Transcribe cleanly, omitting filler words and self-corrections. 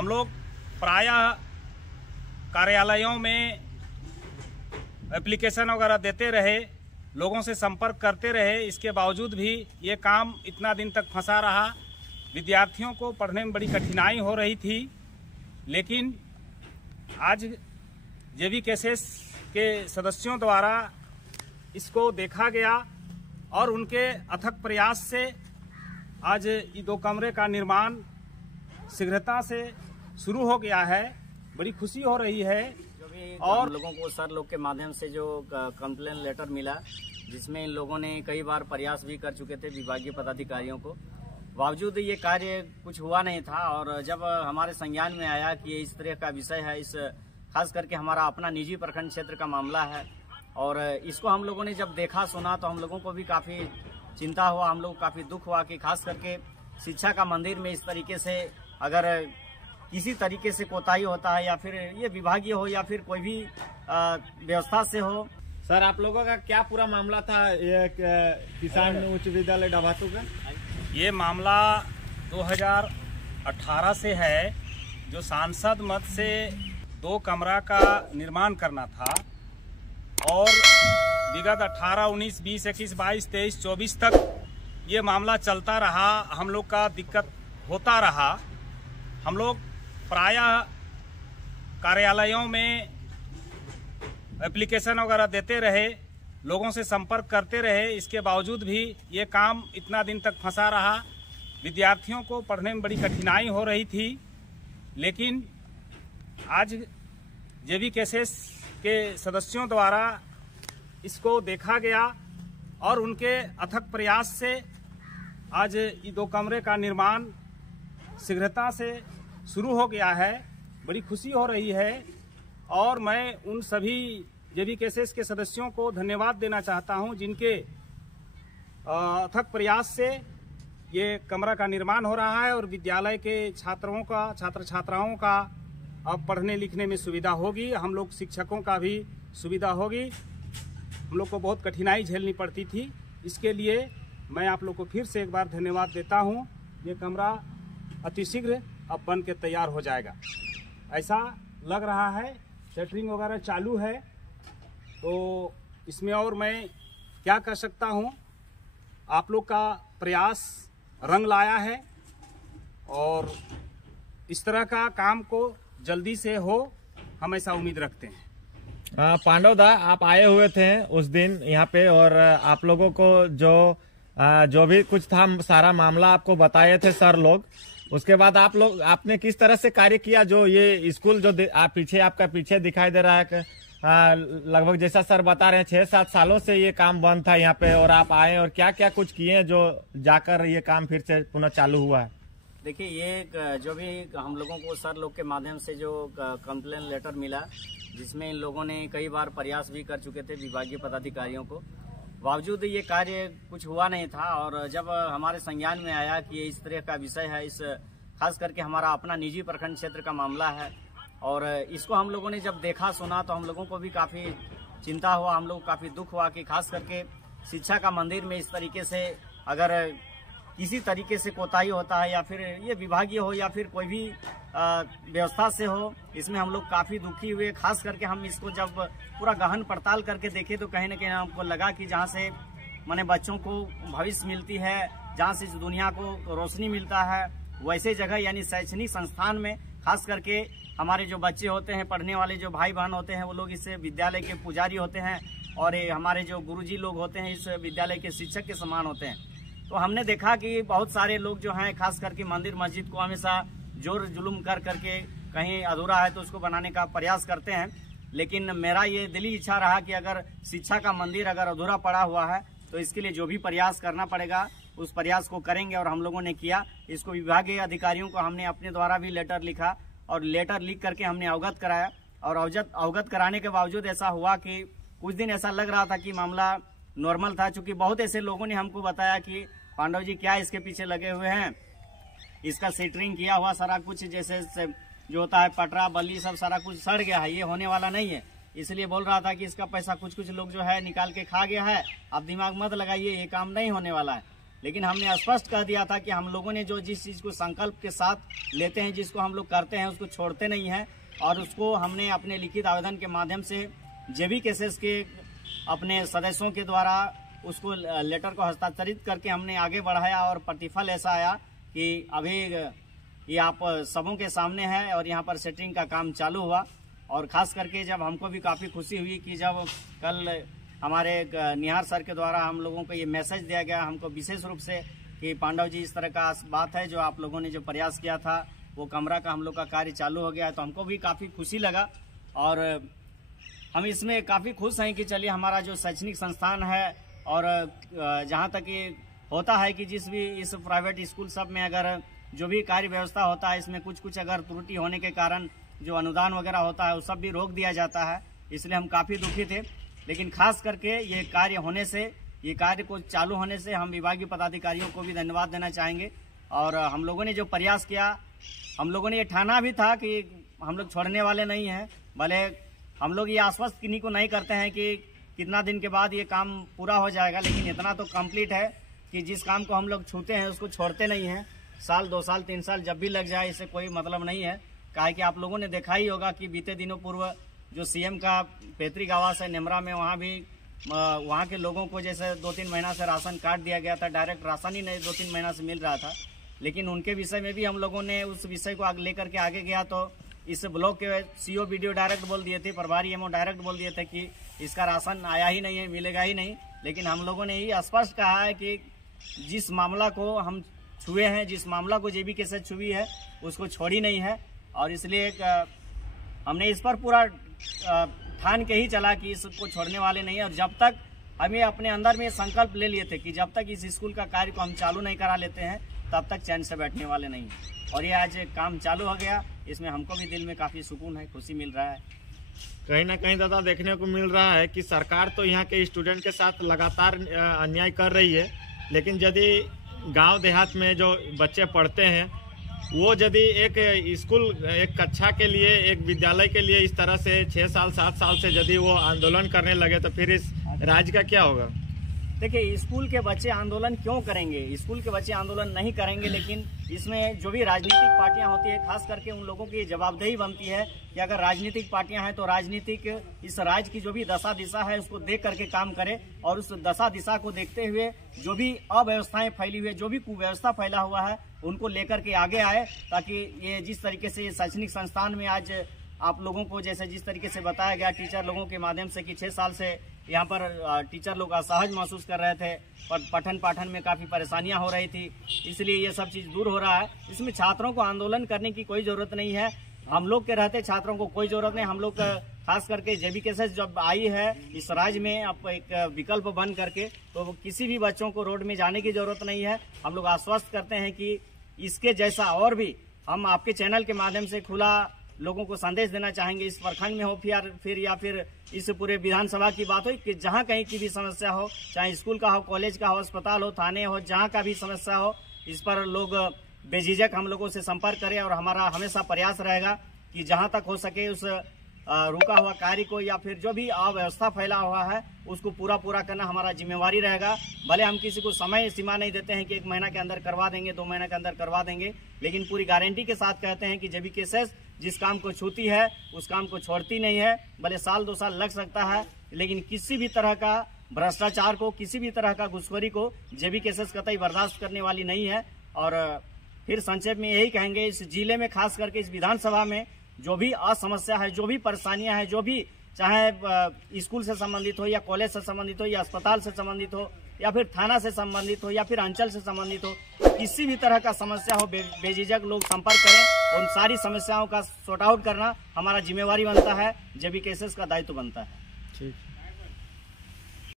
हम लोग प्रायः कार्यालयों में एप्लीकेशन वगैरह देते रहे, लोगों से संपर्क करते रहे, इसके बावजूद भी ये काम इतना दिन तक फंसा रहा। विद्यार्थियों को पढ़ने में बड़ी कठिनाई हो रही थी। लेकिन आज JVKSS के सदस्यों द्वारा इसको देखा गया और उनके अथक प्रयास से आज ये 2 कमरे का निर्माण शीघ्रता से शुरू हो गया है। बड़ी खुशी हो रही है। और लोगों को सर लोग के माध्यम से जो कंप्लेन लेटर मिला, जिसमें इन लोगों ने कई बार प्रयास भी कर चुके थे विभागीय पदाधिकारियों को, बावजूद ये कार्य कुछ हुआ नहीं था। और जब हमारे संज्ञान में आया कि इस तरह का विषय है, इस खास करके हमारा अपना निजी प्रखंड क्षेत्र का मामला है, और इसको हम लोगों ने जब देखा सुना तो हम लोगों को भी काफ़ी चिंता हुआ, हम लोग काफ़ी दुख हुआ कि खास करके शिक्षा का मंदिर में इस तरीके से अगर किसी तरीके से कोताही होता है, या फिर ये विभागीय हो या फिर कोई भी व्यवस्था से हो। सर, आप लोगों का क्या पूरा मामला था ये किसान उच्च विद्यालय डभातू का? ये मामला 2018 से है, जो सांसद मत से 2 कमरा का निर्माण करना था, और विगत 18, 19, 20, 21, 22, 23, 24 तक ये मामला चलता रहा। हम लोग का दिक्कत होता रहा। हम लोग प्रायः कार्यालयों में एप्लीकेशन वगैरह देते रहे, लोगों से संपर्क करते रहे, इसके बावजूद भी ये काम इतना दिन तक फंसा रहा। विद्यार्थियों को पढ़ने में बड़ी कठिनाई हो रही थी। लेकिन आज JVKSS के सदस्यों द्वारा इसको देखा गया और उनके अथक प्रयास से आज ये 2 कमरे का निर्माण शीघ्रता से शुरू हो गया है। बड़ी खुशी हो रही है, और मैं उन सभी JVKSS के सदस्यों को धन्यवाद देना चाहता हूं, जिनके अथक प्रयास से ये कमरा का निर्माण हो रहा है और विद्यालय के छात्र छात्राओं का अब पढ़ने लिखने में सुविधा होगी। हम लोग शिक्षकों का भी सुविधा होगी। हम लोग को बहुत कठिनाई झेलनी पड़ती थी। इसके लिए मैं आप लोग को फिर से एक बार धन्यवाद देता हूं। ये कमरा अतिशीघ्र अब बन के तैयार हो जाएगा, ऐसा लग रहा है। शटरिंग वगैरह चालू है, तो इसमें और मैं क्या कर सकता हूं। आप लोग का प्रयास रंग लाया है, और इस तरह का काम को जल्दी से हो, हम ऐसा उम्मीद रखते हैं। पांडव दा, आप आए हुए थे उस दिन यहाँ पे, और आप लोगों को जो भी कुछ था सारा मामला आपको बताए थे सर लोग। उसके बाद आपने किस तरह से कार्य किया? जो ये स्कूल जो आपका पीछे दिखाई दे रहा है, लगभग जैसा सर बता रहे हैं 6-7 सालों से ये काम बंद था यहाँ पे, और आप आए और क्या क्या कुछ किए जो जाकर ये काम फिर से पुनः चालू हुआ है? देखिए, ये जो भी हम लोगों को सर लोग के माध्यम से जो कंप्लेन लेटर मिला, जिसमें इन लोगों ने कई बार प्रयास भी कर चुके थे विभागीय पदाधिकारियों को, बावजूद ये कार्य कुछ हुआ नहीं था। और जब हमारे संज्ञान में आया कि ये इस तरह का विषय है, इस खास करके हमारा अपना निजी प्रखंड क्षेत्र का मामला है, और इसको हम लोगों ने जब देखा सुना तो हम लोगों को भी काफ़ी चिंता हुआ, हम लोग काफ़ी दुख हुआ कि खास करके शिक्षा का मंदिर में इस तरीके से अगर किसी तरीके से कोताही होता है, या फिर ये विभागीय हो या फिर कोई भी व्यवस्था से हो, इसमें हम लोग काफ़ी दुखी हुए। खास करके हम इसको जब पूरा गहन पड़ताल करके देखे तो कहीं न कहीं हमको लगा कि जहाँ से माने बच्चों को भविष्य मिलती है, जहाँ से इस दुनिया को रोशनी मिलता है, वैसे जगह यानी शैक्षणिक संस्थान में खास करके हमारे जो बच्चे होते हैं, पढ़ने वाले जो भाई बहन होते हैं, वो लोग इस विद्यालय के पुजारी होते हैं, और हमारे जो गुरुजी लोग होते हैं इस विद्यालय के शिक्षक के समान होते हैं। तो हमने देखा कि बहुत सारे लोग जो हैं खास करके मंदिर मस्जिद को हमेशा जोर जुलूम कर करके कहीं अधूरा है तो उसको बनाने का प्रयास करते हैं। लेकिन मेरा ये दिली इच्छा रहा कि अगर शिक्षा का मंदिर अगर अधूरा पड़ा हुआ है तो इसके लिए जो भी प्रयास करना पड़ेगा उस प्रयास को करेंगे, और हम लोगों ने किया। इसको विभागीय अधिकारियों को हमने अपने द्वारा भी लेटर लिखा, और लेटर लिख करके हमने अवगत कराया, और अवगत कराने के बावजूद ऐसा हुआ कि कुछ दिन ऐसा लग रहा था कि मामला नॉर्मल था। चूँकि बहुत ऐसे लोगों ने हमको बताया कि पांडव जी क्या इसके पीछे लगे हुए हैं, इसका सेटरिंग किया हुआ सारा कुछ जैसे जो होता है पटरा बल्ली सब सारा कुछ सड़ गया है, ये होने वाला नहीं है। इसलिए बोल रहा था कि इसका पैसा कुछ लोग जो है निकाल के खा गया है, आप दिमाग मत लगाइए, ये काम नहीं होने वाला है। लेकिन हमने स्पष्ट कह दिया था कि हम लोगों ने जो जिस चीज़ को संकल्प के साथ लेते हैं, जिसको हम लोग करते हैं, उसको छोड़ते नहीं हैं। और उसको हमने अपने लिखित आवेदन के माध्यम से जेबी केसेस के अपने सदस्यों के द्वारा उसको लेटर को हस्ताक्षरित करके हमने आगे बढ़ाया और प्रतिफल ऐसा आया कि अभी ये आप सबों के सामने है और यहाँ पर सेटिंग का काम चालू हुआ। और ख़ास करके जब हमको भी काफ़ी खुशी हुई कि जब कल हमारे निहार सर के द्वारा हम लोगों को ये मैसेज दिया गया, हमको विशेष रूप से कि पांडव जी इस तरह का बात है, जो आप लोगों ने जो प्रयास किया था वो कमरा का हम लोग का कार्य चालू हो गया है, तो हमको भी काफ़ी खुशी लगा। और हम इसमें काफ़ी खुश हैं कि चलिए हमारा जो शैक्षणिक संस्थान है और जहाँ तक ये होता है कि जिस भी इस प्राइवेट स्कूल सब में अगर जो भी कार्य व्यवस्था होता है, इसमें कुछ अगर त्रुटि होने के कारण जो अनुदान वगैरह होता है वो सब भी रोक दिया जाता है, इसलिए हम काफ़ी दुखी थे। लेकिन खास करके ये कार्य होने से, ये कार्य को चालू होने से हम विभागीय पदाधिकारियों को भी धन्यवाद देना चाहेंगे। और हम लोगों ने जो प्रयास किया, हम लोगों ने ये ठाना भी था कि हम लोग छोड़ने वाले नहीं हैं। भले हम लोग ये आश्वस्त किन्हीं को नहीं करते हैं कि कितना दिन के बाद ये काम पूरा हो जाएगा, लेकिन इतना तो कंप्लीट है कि जिस काम को हम लोग छूते हैं उसको छोड़ते नहीं हैं। साल 2 साल 3 साल जब भी लग जाए, इससे कोई मतलब नहीं है। काहे कि आप लोगों ने देखा ही होगा कि बीते दिनों पूर्व जो सीएम का पैतृक आवास है नेमरा में, वहाँ भी वहाँ के लोगों को जैसे 2-3 महीना से राशन काट दिया गया था, डायरेक्ट राशन ही नहीं 2-3 महीना से मिल रहा था। लेकिन उनके विषय में भी हम लोगों ने उस विषय को लेकर के आगे गया, तो इस ब्लॉक के सीओ बीडीओ डायरेक्ट बोल दिए थे, प्रभारी एमओ डायरेक्ट बोल दिए थे कि इसका राशन आया ही नहीं है, मिलेगा ही नहीं। लेकिन हम लोगों ने ये स्पष्ट कहा है कि जिस मामला को हम छुए हैं, जिस मामला को जेबी के साथ छुई है, उसको छोड़ी नहीं है। और इसलिए हमने इस पर पूरा ठान के ही चला कि इसको छोड़ने वाले नहीं है। और जब तक हमें अपने अंदर में संकल्प ले लिए थे कि जब तक इस स्कूल का कार्य को हम चालू नहीं करा लेते हैं, तब तक चैन से बैठने वाले नहीं हैं। और ये आज काम चालू हो गया, इसमें हमको भी दिल में काफ़ी सुकून है, खुशी मिल रहा है। कहीं ना कहीं दादा देखने को मिल रहा है कि सरकार तो यहाँ के स्टूडेंट के साथ लगातार अन्याय कर रही है, लेकिन यदि गांव देहात में जो बच्चे पढ़ते हैं वो यदि एक स्कूल, एक कक्षा के लिए, एक विद्यालय के लिए इस तरह से 6 साल 7 साल से यदि वो आंदोलन करने लगे, तो फिर इस राज्य का क्या होगा? देखिए, स्कूल के बच्चे आंदोलन क्यों करेंगे? स्कूल के बच्चे आंदोलन नहीं करेंगे, लेकिन इसमें जो भी राजनीतिक पार्टियां होती है, खास करके उन लोगों की जवाबदेही बनती है कि अगर राजनीतिक पार्टियां हैं तो राजनीतिक इस राज्य की जो भी दशा दिशा है उसको देख करके काम करे, और उस दशा दिशा को देखते हुए जो भी अव्यवस्थाएं फैली हुई है, जो भी कुव्यवस्था फैला हुआ है, उनको लेकर के आगे आए, ताकि ये जिस तरीके से शैक्षणिक संस्थान में आज आप लोगों को जैसे जिस तरीके से बताया गया टीचर लोगों के माध्यम से कि 6 साल से यहाँ पर टीचर लोग असहज महसूस कर रहे थे, पठन पाठन में काफ़ी परेशानियाँ हो रही थी, इसलिए ये सब चीज़ दूर हो रहा है। इसमें छात्रों को आंदोलन करने की कोई ज़रूरत नहीं है, हम लोग के रहते छात्रों को कोई ज़रूरत नहीं। हम लोग खास करके जेबी केसेस जब आई है इस राज्य में अब एक विकल्प बन करके, तो किसी भी बच्चों को रोड में जाने की ज़रूरत नहीं है। हम लोग आश्वस्त करते हैं कि इसके जैसा और भी हम आपके चैनल के माध्यम से खुला लोगों को संदेश देना चाहेंगे, इस प्रखंड में हो फिर या फिर इस पूरे विधानसभा की बात हो कि जहां कहीं की भी समस्या हो, चाहे स्कूल का हो, कॉलेज का हो, अस्पताल हो, थाने हो, जहां का भी समस्या हो, इस पर लोग बेझिझक हम लोगों से संपर्क करें। और हमारा हमेशा प्रयास रहेगा कि जहां तक हो सके उस रुका हुआ कार्य को या फिर जो भी अव्यवस्था फैला हुआ है उसको पूरा करना हमारा जिम्मेवारी रहेगा। भले हम किसी को समय सीमा नहीं देते हैं कि 1 महीना के अंदर करवा देंगे, 2 महीने के अंदर करवा देंगे, लेकिन पूरी गारंटी के साथ कहते हैं कि जेबी केसेस जिस काम को छूती है उस काम को छोड़ती नहीं है। भले साल 2 साल लग सकता है, लेकिन किसी भी तरह का भ्रष्टाचार को, किसी भी तरह का घुसखोरी को जेबी केसेस कतई बर्दाश्त करने वाली नहीं है। और फिर संक्षेप में यही कहेंगे, इस जिले में खास करके इस विधानसभा में जो भी असमस्या है, जो भी परेशानियां हैं, जो भी चाहे स्कूल से संबंधित हो या कॉलेज से संबंधित हो या अस्पताल से संबंधित हो या फिर थाना से संबंधित हो या फिर अंचल से संबंधित हो, किसी भी तरह का समस्या हो बेझिझक लोग संपर्क करें। उन सारी समस्याओं का सॉर्ट आउट करना हमारा जिम्मेवारी बनता है, जेबी केसेस का दायित्व बनता है। ठीक।